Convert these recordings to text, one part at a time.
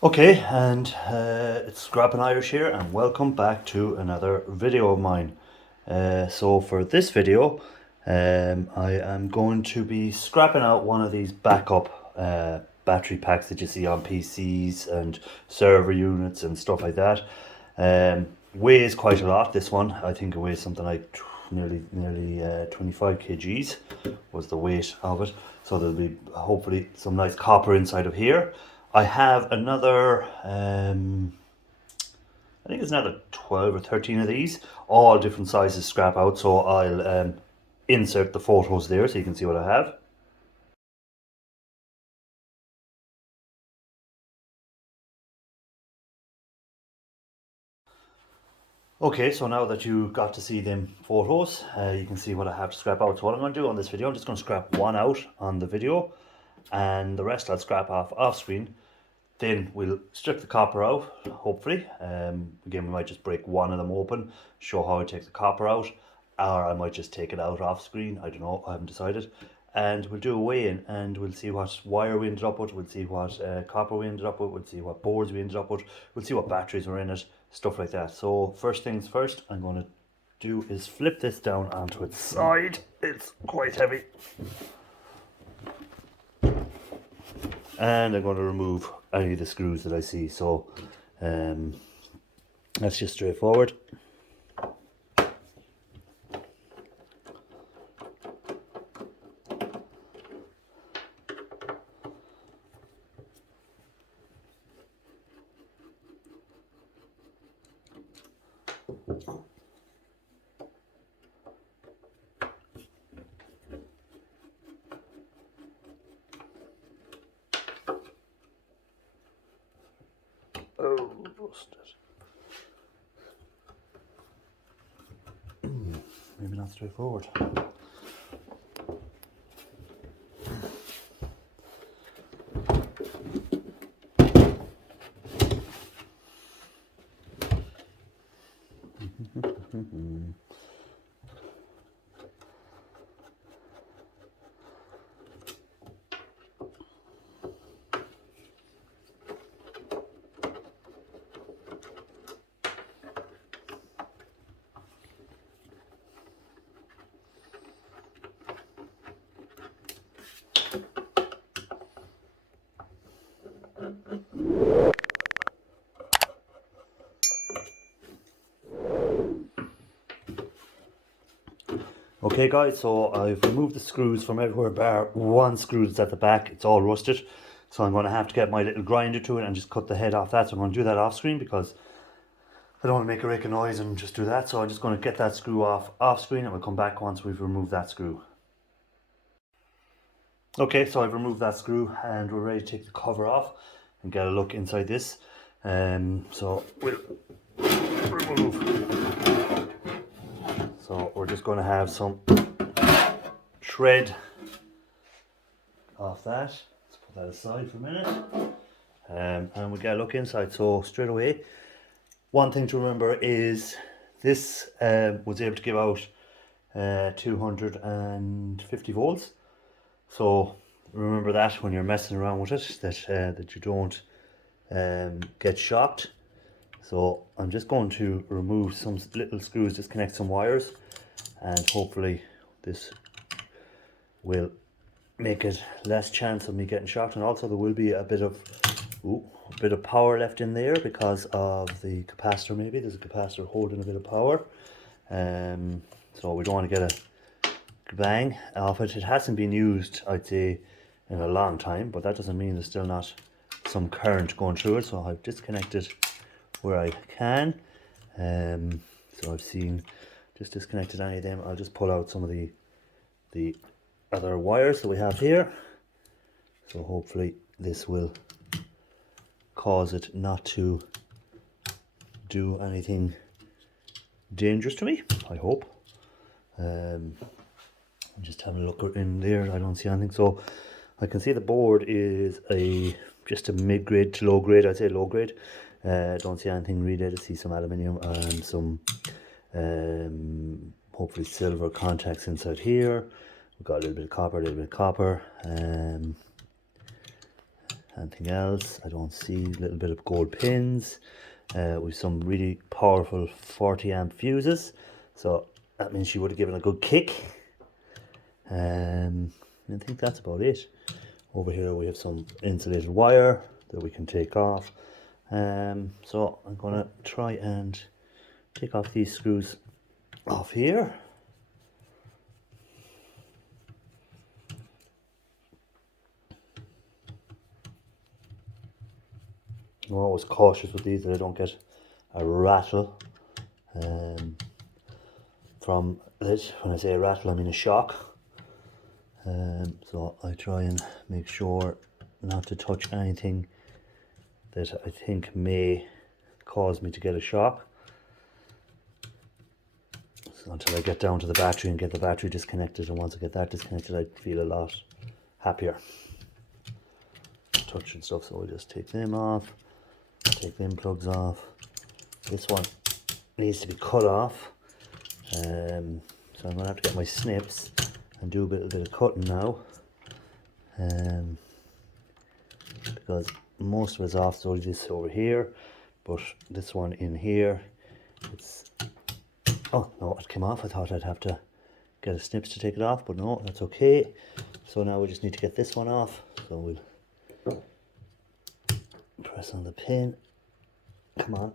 Okay, and it's Scrappin' Irish here, and welcome back to another video of mine. So for this video, I am going to be scrapping out one of these backup battery packs that you see on PCs and server units and stuff like that. Weighs quite a lot. This one, I think it weighs something like nearly 25 kgs was the weight of it. So there'll be hopefully some nice copper inside of here. I have another, I think it's another 12 or 13 of these, all different sizes scrap out. So I'll insert the photos there so you can see what I have. Okay, so now that you got to see them photos, you can see what I have to scrap out. So what I'm going to do on this video, I'm just going to scrap one out on the video, and the rest I'll scrap off screen. Then we'll strip the copper out, hopefully. Again, we might just break one of them open, show how I take the copper out, or I might just take it out off screen. I don't know, I haven't decided. And we'll do a weigh-in, and we'll see what wire we ended up with, we'll see what copper we ended up with, we'll see what boards we ended up with, we'll see what batteries were in it, stuff like that. So first things first, I'm going to do is flip this down onto its side. It's quite heavy. And I'm going to remove any of the screws that I see. So that's just straightforward. Oh, busted. Maybe not straightforward. Okay guys, so I've removed the screws from everywhere bar one screw that's at the back. It's all rusted. So I'm going to have to get my little grinder to it and just cut the head off that. So I'm going to do that off screen because I don't want to make a rake of noise and just do that. So I'm just going to get that screw off screen, and we'll come back once we've removed that screw. Okay, so I've removed that screw and we're ready to take the cover off and get a look inside this. So we'll remove. So we're just going to have some shred off that. Let's put that aside for a minute. And we get a look inside. So straight away, one thing to remember is this was able to give out 250 volts. So remember that when you're messing around with it, that you don't get shocked. So I'm just going to remove some little screws, disconnect some wires, and hopefully this will make it less chance of me getting shocked. And also there will be a bit of power left in there because of the capacitor. Maybe there's a capacitor holding a bit of power, so we don't want to get a bang off it. It hasn't been used, I'd say, in a long time, but that doesn't mean there's still not some current going through it. So I've disconnected where I can. So I've just disconnected any of them. I'll just pull out some of the other wires that we have here. So hopefully this will cause it not to do anything dangerous to me, I hope. I'm just having a look in there. I don't see anything. So I can see the board is just a mid-grade to low-grade. I'd say low-grade. Don't see anything really. I see some aluminium and some hopefully silver contacts inside here. We've got a little bit of copper, and Anything else? I don't see. A little bit of gold pins. With some really powerful 40 amp fuses. So that means she would have given a good kick. I think that's about it. Over here we have some insulated wire that we can take off. So I'm going to try and take off these screws off here. I'm always cautious with these that I don't get a rattle from it. When I say a rattle, I mean a shock. So I try and make sure not to touch anything that I think may cause me to get a shock. So until I get down to the battery and get the battery disconnected, and once I get that disconnected, I feel a lot happier touching stuff. So we'll just take them off, take them plugs off. This one needs to be cut off. So I'm going to have to get my snips and do a bit of cutting now. Because most of it's off, so this over here, but this one in here, it's, oh no, it came off. I thought I'd have to get a snips to take it off, but no, that's okay. So now we just need to get this one off. So we'll press on the pin. Come on.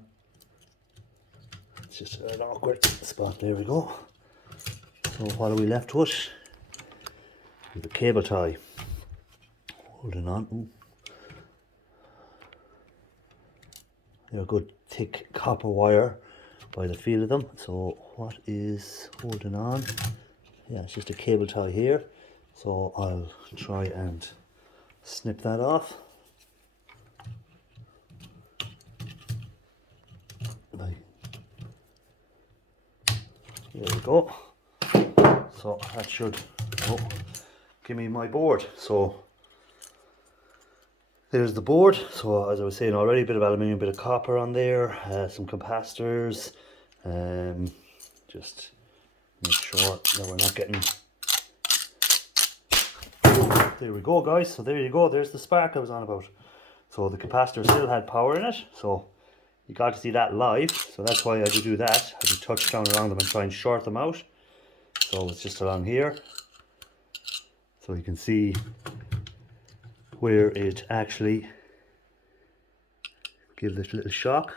It's just an awkward spot. There we go. So what are we left with? With the cable tie. Holding on. Ooh. They're a good thick copper wire by the feel of them. So what is holding on? Yeah, it's just a cable tie here. So I'll try and snip that off. There we go. So that should give me my board. So there's the board. So as I was saying already, a bit of aluminium, bit of copper on there, some capacitors. Just make sure that we're not getting. There we go, guys. So there you go. There's the spark I was on about. So the capacitor still had power in it. So you got to see that live. So that's why I do that. I do touch down around them and try and short them out. So it's just along here. So you can see where it actually gives it a little shock.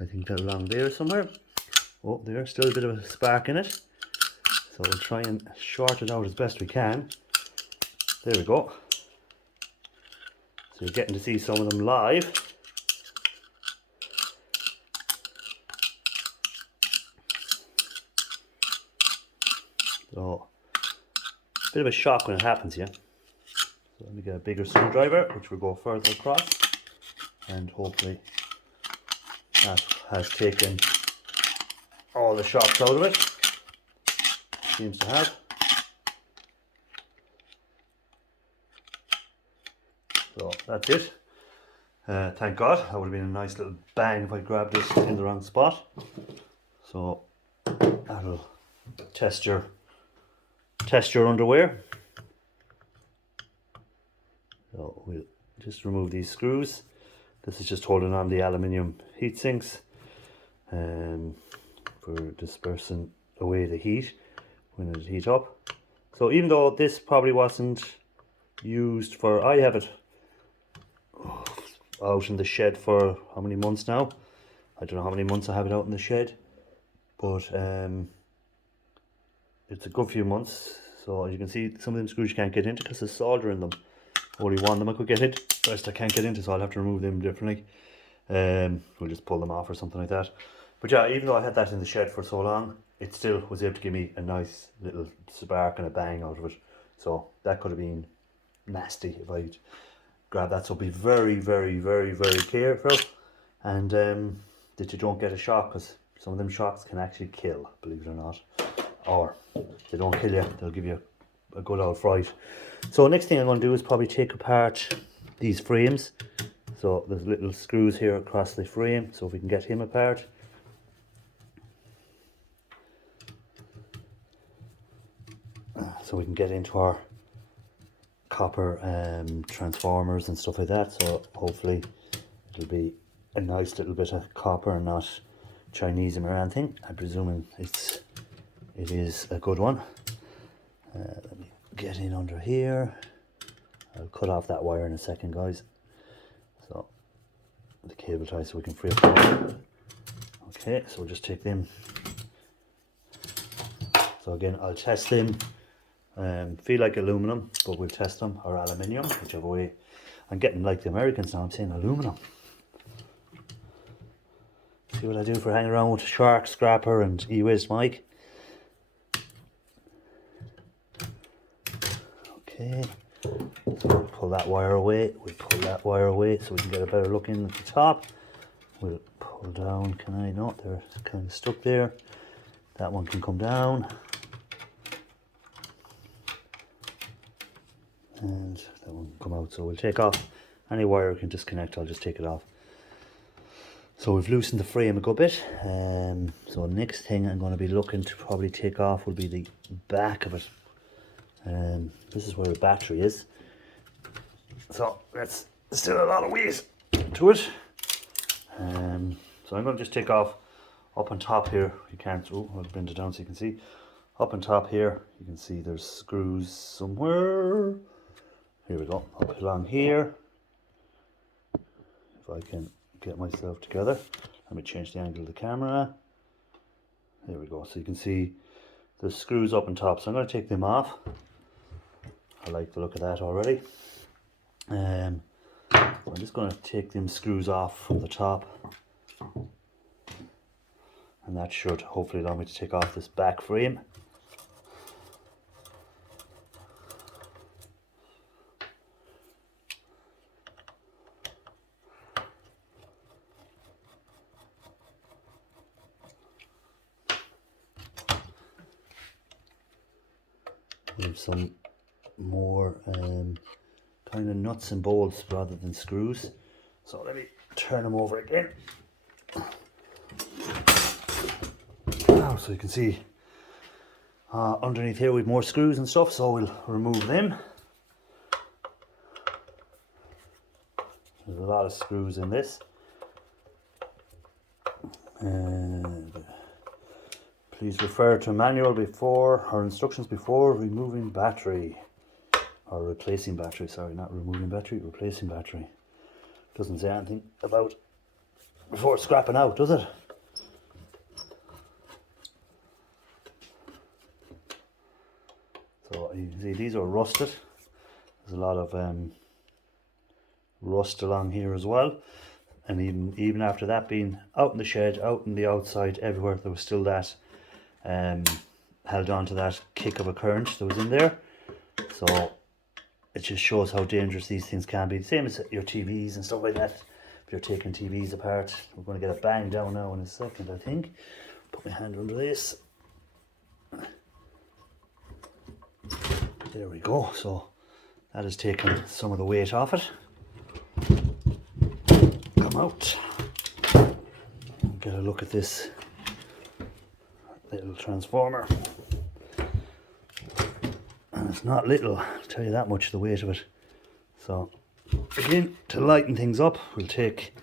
I think they're along there somewhere. Oh, there's still a bit of a spark in it. So we'll try and short it out as best we can. There we go. So you're getting to see some of them live. So, a bit of a shock when it happens, yeah. So let me get a bigger screwdriver, which will go further across, and hopefully that has taken all the shocks out of it. Seems to have. So that's it. Thank God. That would have been a nice little bang if I grabbed it in the wrong spot. So that'll test your underwear. So we'll just remove these screws. This is just holding on the aluminium heat sinks for dispersing away the heat when it heat up. So even though this probably wasn't used for, I have it out in the shed for how many months now? I don't know how many months I have it out in the shed, but it's a good few months. So as you can see, some of them screws you can't get into because there's solder in them. Only one of them I could get into, the rest I can't get into, so I'll have to remove them differently. We'll just pull them off or something like that. But yeah, even though I had that in the shed for so long, it still was able to give me a nice little spark and a bang out of it. So that could have been nasty if I'd grabbed that. So be very, very, very, very careful, and that you don't get a shock, because some of them shocks can actually kill, believe it or not. Or they don't kill you, they'll give you a good old fright. So next thing I'm going to do is probably take apart these frames. So there's little screws here across the frame, so if we can get him apart. So we can get into our copper transformers and stuff like that, so hopefully it'll be a nice little bit of copper and not Chinese or anything. I'm presuming it is a good one. Let me get in under here. I'll cut off that wire in a second, guys. So the cable tie so we can free up the wire. Okay, so we'll just take them. So again, I'll test them. Feel like aluminum, but we'll test them, or aluminium, whichever way. I'm getting like the Americans now, I'm saying aluminum. See what I do for hanging around with Shark, Scrapper and E-Wiz Mike. Okay, so we'll pull that wire away, we'll pull that wire away so we can get a better look in at the top. We'll pull down, can I? No, they're kind of stuck there. That one can come down. And that one can come out, so we'll take off any wire we can disconnect. I'll just take it off. So we've loosened the frame a good bit. So next thing I'm going to be looking to probably take off will be the back of it. This is where the battery is. So that's still a lot of weight to it. So I'm going to just take off up on top here. You can't, oh, I'll bend it down so you can see. Up on top here, you can see there's screws somewhere. Here we go, up along here. If I can get myself together. Let me change the angle of the camera. There we go, so you can see the screws up on top. So I'm going to take them off. I like the look of that already. So I'm just going to take them screws off from the top. And that should hopefully allow me to take off this back frame. We have some more kind of nuts and bolts rather than screws. So let me turn them over again. So you can see underneath here we have more screws and stuff, so we'll remove them. There's a lot of screws in this. Please refer to manual before or instructions before removing battery or replacing battery. Sorry, not removing battery, replacing battery. Doesn't say anything about before scrapping out, does it? So you can see these are rusted. There's a lot of rust along here as well. And even after that being out in the shed, out in the outside, everywhere, there was still that held on to that kick of a current that was in there. So it just shows how dangerous these things can be. Same as your TVs and stuff like that. If you're taking TVs apart, we're going to get a bang down now in a second, I think. Put my hand under this. There we go. So that has taken some of the weight off it. Come out. Get a look at this little transformer. And it's not little, I'll tell you that much, the weight of it. So again, to lighten things up, we'll take,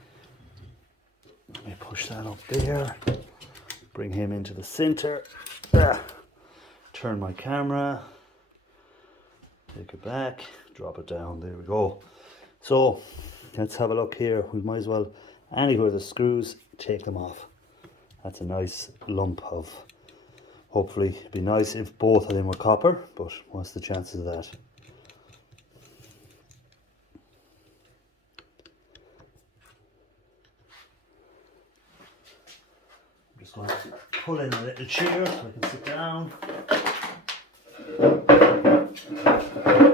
let me push that up there, bring him into the center, turn my camera, take it back, drop it down, there we go. So let's have a look here. We might as well, anywhere the screws, take them off. That's a nice lump of, hopefully it'd be nice if both of them were copper, but what's the chances of that? I'm just going to pull in a little chair so I can sit down.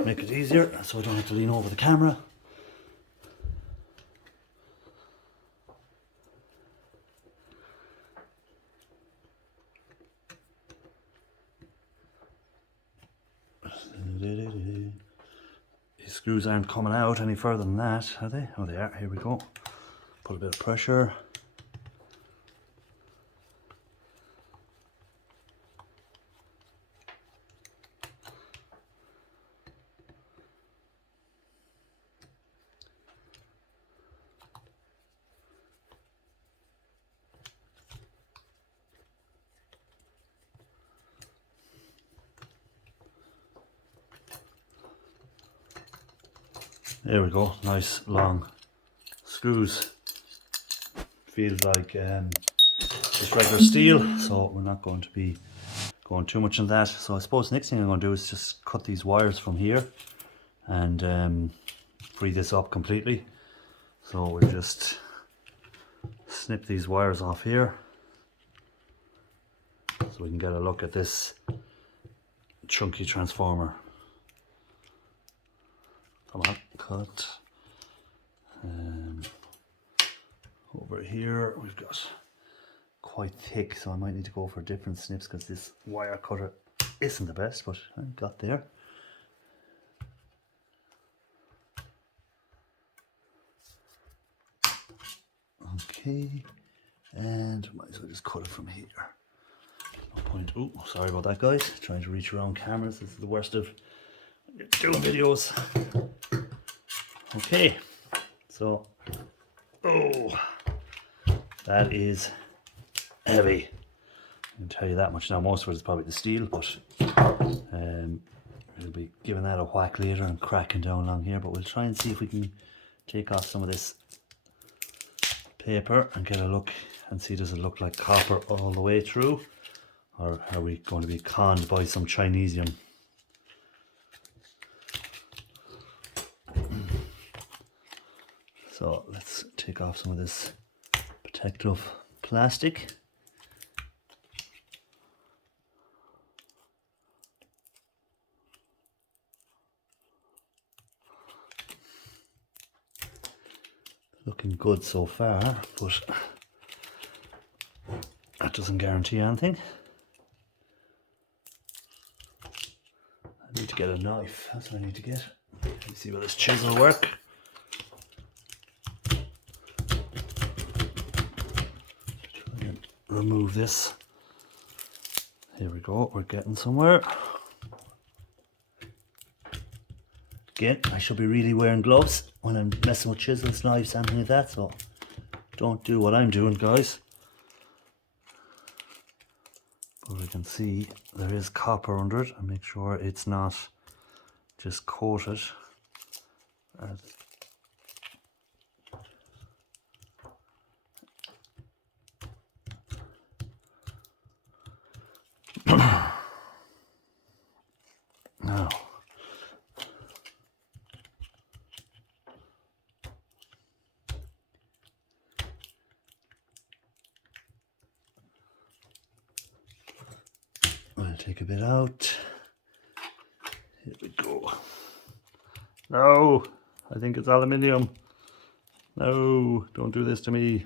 Make it easier so I don't have to lean over the camera. These screws aren't coming out any further than that, are they? Oh, they are. Here we go. Put a bit of pressure. There we go, nice long screws. Feels like just regular steel, so we're not going to be going too much on that. So I suppose next thing I'm going to do is just cut these wires from here and free this up completely. So we'll just snip these wires off here so we can get a look at this chunky transformer. Come on, cut. Over here we've got quite thick, so I might need to go for different snips because this wire cutter isn't the best, but I got there. Okay, and might as well just cut it from here. No point. Oh, sorry about that, guys. Trying to reach around cameras. This is the worst of doing videos. Okay, so that is heavy. I can tell you that much now. Most of it is probably the steel, but we'll be giving that a whack later and cracking down along here. But we'll try and see if we can take off some of this paper and get a look and see, does it look like copper all the way through, or are we going to be conned by some Chinesium? So let's take off some of this protective plastic. Looking good so far, but that doesn't guarantee anything. I need to get a knife, that's what I need to get. Let me see will this chisel work. Try and remove this. Here we go, we're getting somewhere. Again, I should be really wearing gloves when I'm messing with chisels, knives, anything like that, so don't do what I'm doing, guys. But we can see there is copper under it, and make sure it's not just coated. Now, I'll take a bit out. Here we go. No, I think it's aluminium. No, don't do this to me.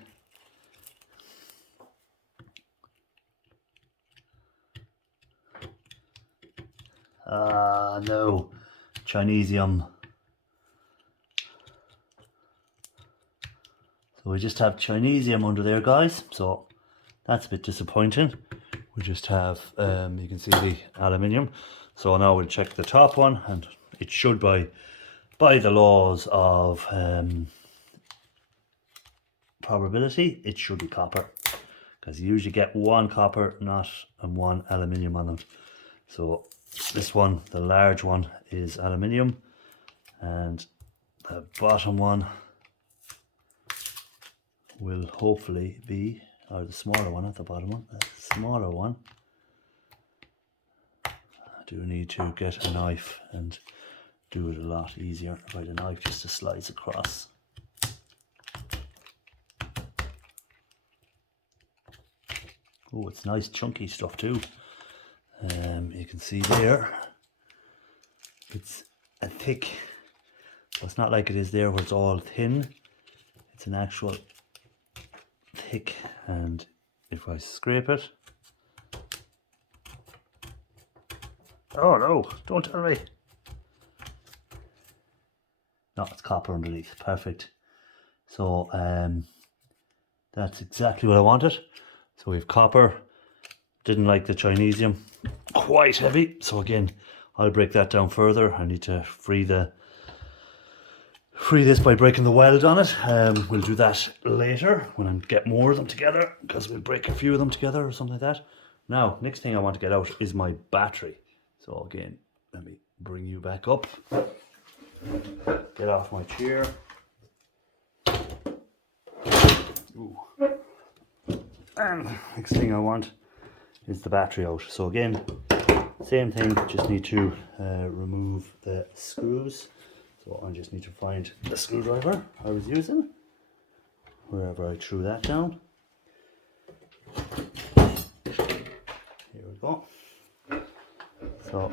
Ah, no, Chinesium. So we just have Chinesium under there, guys. So that's a bit disappointing. We just have, you can see the aluminium. So now we'll check the top one, and it should, by the laws of probability, it should be copper, because you usually get one copper knot and one aluminium on it. So this one, the large one, is aluminium, and the bottom one will hopefully be, or the smaller one, not the bottom one, the smaller one. I do need to get a knife and do it a lot easier by the knife, just to slice across. Oh, it's nice chunky stuff too. You can see there, it's a thick, well, it's not like it is there where it's all thin. It's an actual thick, and if I scrape it, oh no, don't tell me. No, it's copper underneath, perfect. So that's exactly what I wanted. So we have copper, didn't like the Chinesium, quite heavy. So again, I'll break that down further. I need to free this by breaking the weld on it. We'll do that later when I get more of them together, because we'll break a few of them together or something like that. Now, next thing I want to get out is my battery. So again, let me bring you back up. get off my chair. Ooh. And next thing I want is the battery out. So again, same thing, just need to remove the screws. So I just need to find the screwdriver I was using, wherever I threw that down. Here we go. So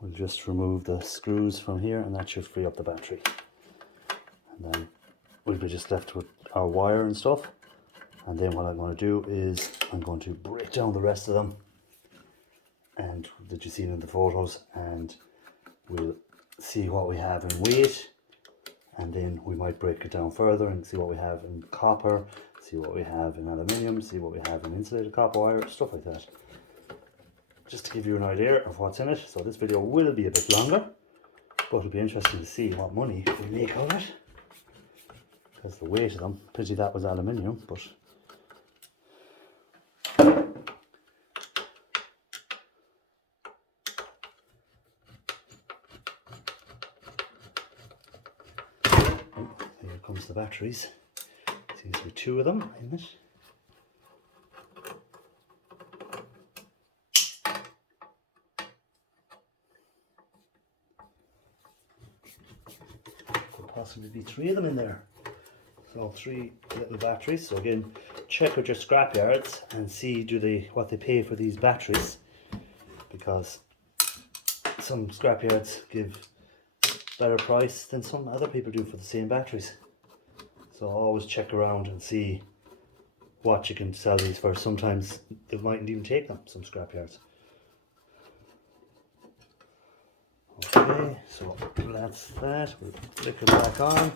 we'll just remove the screws from here and that should free up the battery. And then we'll be just left with our wire and stuff. And then what I'm going to do is I'm going to break down the rest of them and that you've seen in the photos, and we'll see what we have in weight, and then we might break it down further and see what we have in copper, see what we have in aluminium, see what we have in insulated copper wire, stuff like that, just to give you an idea of what's in it. So this video will be a bit longer, but it'll be interesting to see what money we make out of it, because the weight of them, pity that was aluminium, but here comes the batteries. Seems to be 2 of them in it. Could possibly be 3 of them in there. So 3 little batteries. So again, check with your scrap yards and see what they pay for these batteries, because some scrap yards give better price than some other people do for the same batteries. So always check around and see what you can sell these for. Sometimes they mightn't even take them, some scrap yards. Okay, so that's that. We'll flick it back on.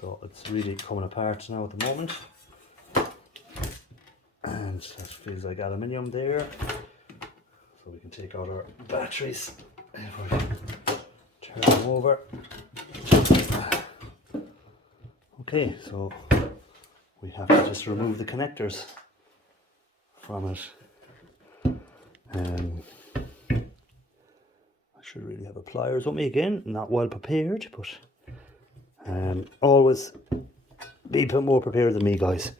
So it's really coming apart now at the moment. And that feels like aluminium there. So we can take out our batteries. If I turn them over. Okay, so we have to just remove the connectors from it. I should really have a pliers with me again, not well prepared, but always be more prepared than me, guys,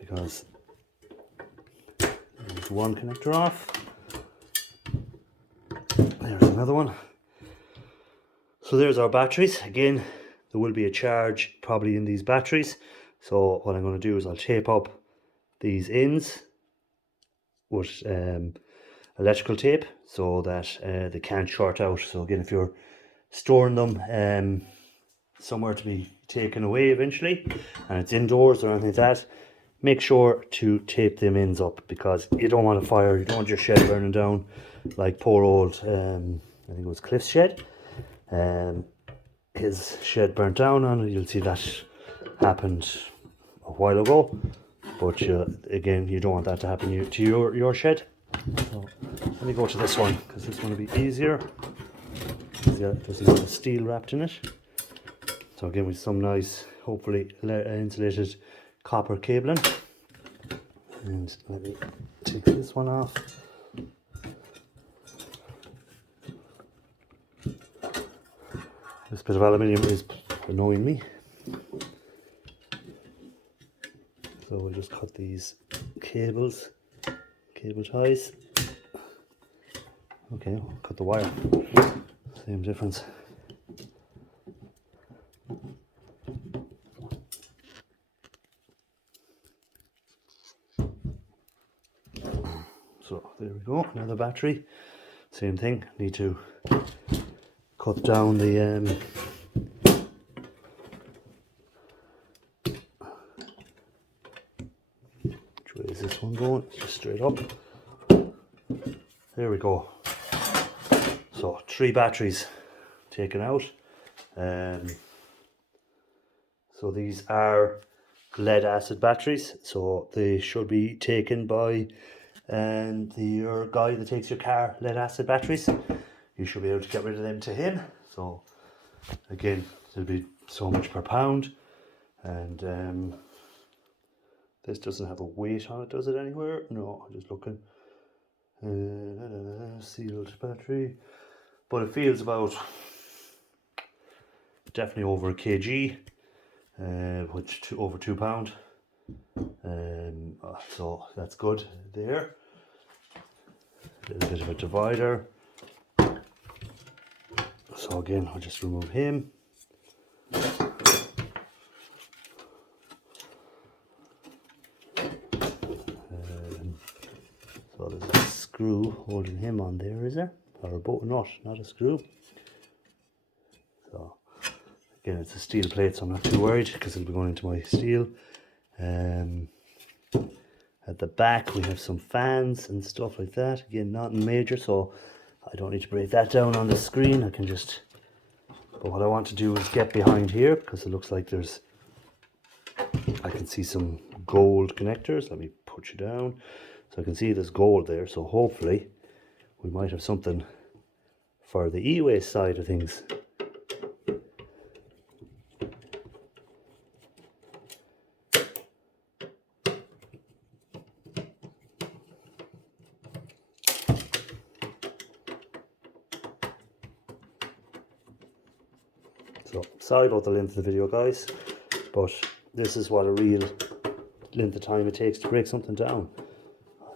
because there's one connector off. There's another one. So there's our batteries. Again, there will be a charge probably in these batteries. So what I'm going to do is I'll tape up these ends with electrical tape so that they can't short out. So again, if you're storing them somewhere to be taken away eventually, and it's indoors or anything like that, make sure to tape them ends up, because you don't want a fire, you don't want your shed burning down like poor old, I think it was Cliff's shed. His shed burnt down, and you'll see that happened a while ago. But again, you don't want that to happen to your shed. So let me go to this one, because this one will be easier. There's a little steel wrapped in it. So again, with some nice, hopefully insulated copper cabling. And let me take this one off. This bit of aluminium is annoying me. So we'll just cut these cable ties. Okay, we'll cut the wire. Same difference. So there we go, another battery. Same thing, need to cut down the which way is this one going? Just straight up. There we go. So 3 batteries taken out. So these are lead acid batteries, so they should be taken by your guy that takes your car lead acid batteries. You should be able to get rid of them to him. So again, it'll be so much per pound, and this doesn't have a weight on it, does it, anywhere? No, I'm just looking. Sealed battery. but it feels about definitely over a kg, which over £2. So that's good there. A little bit of a divider. So again, I'll just remove him. So there's a screw holding him on there, is there? Or a bolt nut, not a screw. So again, it's a steel plate, so I'm not too worried because it'll be going into my steel. At the back we have some fans and stuff like that. Again, nothing major, so I don't need to break that down on the screen. I can just, but what I want to do is get behind here because it looks like there's, I can see some gold connectors. Let me put you down. So I can see there's gold there, so hopefully we might have something for the e-way side of things. So sorry about the length of the video, guys, but this is what a real length of time it takes to break something down.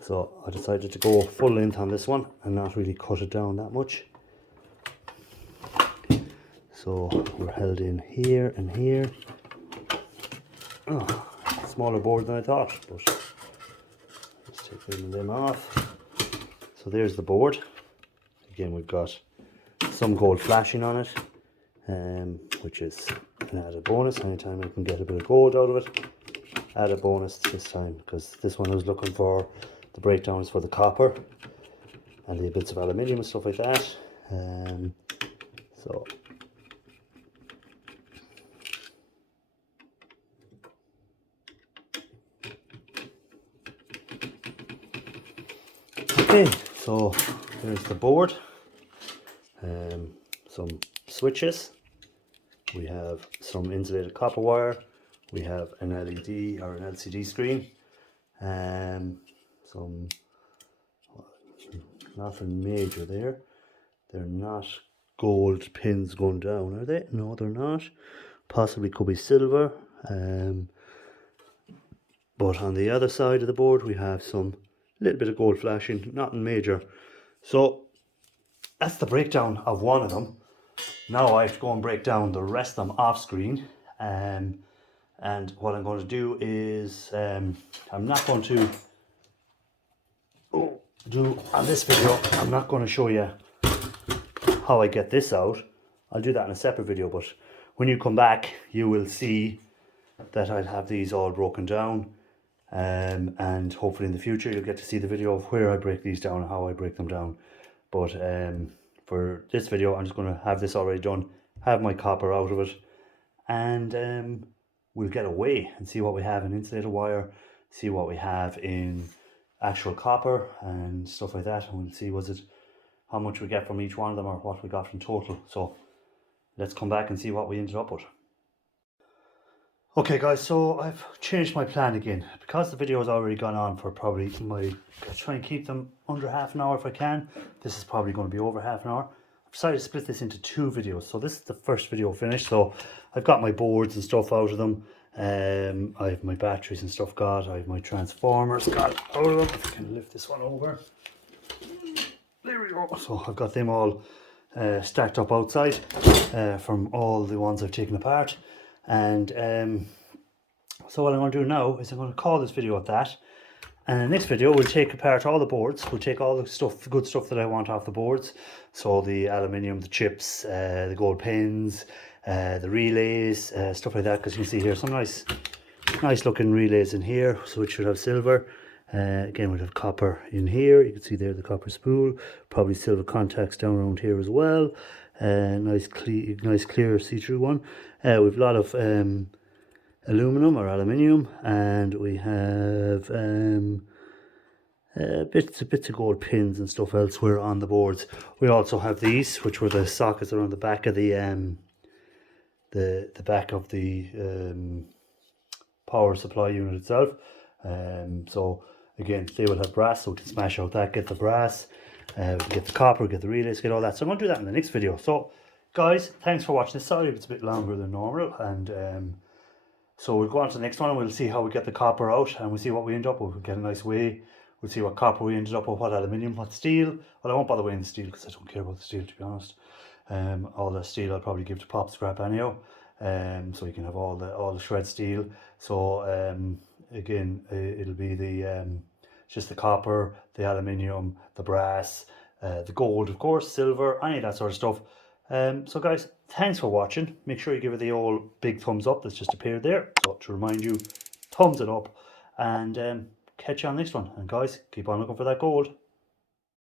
So I decided to go full length on this one and not really cut it down that much. So we're held in here and here. Oh, smaller board than I thought, but let's take them off. So there's the board. Again, we've got some gold flashing on it, which is an added bonus. Anytime I can get a bit of gold out of it, added bonus this time, because this one I was looking for the breakdowns for the copper and the bits of aluminium and stuff like that. So okay, so there's the board. Some switches. We have some insulated copper wire. We have an LED or an LCD screen. Some nothing major there. They're not gold pins going down, are they? No, they're not. Possibly could be silver. But on the other side of the board we have some little bit of gold flashing, nothing major. So that's the breakdown of one of them. Now I have to go and break down the rest of them off screen. And what I'm going to do is I'm not going to do on this video, I'm not going to show you how I get this out. I'll do that in a separate video, but when you come back you will see that I'll have these all broken down, and hopefully in the future you'll get to see the video of where I break these down and how I break them down. But for this video I'm just going to have this already done, have my copper out of it, and we'll get away and see what we have in insulated wire, see what we have in actual copper and stuff like that, and we'll see how much we get from each one of them or what we got from total. So let's come back and see what we ended up with. Okay guys, so I've changed my plan again because the video has already gone on for probably I'll try and keep them under half an hour if I can. This is probably going to be over half an hour. I've decided to split this into two videos. So this is the first video finished. So I've got my boards and stuff out of them. I have my batteries and stuff got. I have my transformers got out of them. If I can lift this one over. There we go. So I've got them all stacked up outside from all the ones I've taken apart. And so what I'm going to do now is I'm going to call this video at that. And in the next video we'll take apart all the boards. We'll take all the stuff, the good stuff that I want off the boards. So the aluminium, the chips, the gold pins, the relays, stuff like that. Because you can see here some nice looking relays in here, so it should have silver. Again, we'll have copper in here. You can see there the copper spool, probably silver contacts down around here as well. Nice clear see-through one. We've a lot of aluminum or aluminium, and we have bits of gold pins and stuff elsewhere on the boards. We also have these, which were the sockets around the back of the back of the power supply unit itself. So again, they will have brass, so we can smash out that, get the brass. get the copper, get the relays, get all that. So I'm going to do that in the next video. So guys, thanks for watching this. Sorry if it's a bit longer than normal, and so we'll go on to the next one and we'll see how we get the copper out, and we'll see what we end up with. We'll get a nice weigh. We'll see what copper we ended up with, what aluminium, what steel. Well, I won't bother weighing the steel because I don't care about the steel, to be honest. All the steel I'll probably give to Pop Scrap anyhow. So you can have all the shred steel. So again, it'll be the just the copper, the aluminium, the brass, the gold, of course, silver, any of that sort of stuff. So guys, thanks for watching. Make sure you give it the old big thumbs up that's just appeared there. So to remind you, thumbs it up, and catch you on the next one. And guys, keep on looking for that gold.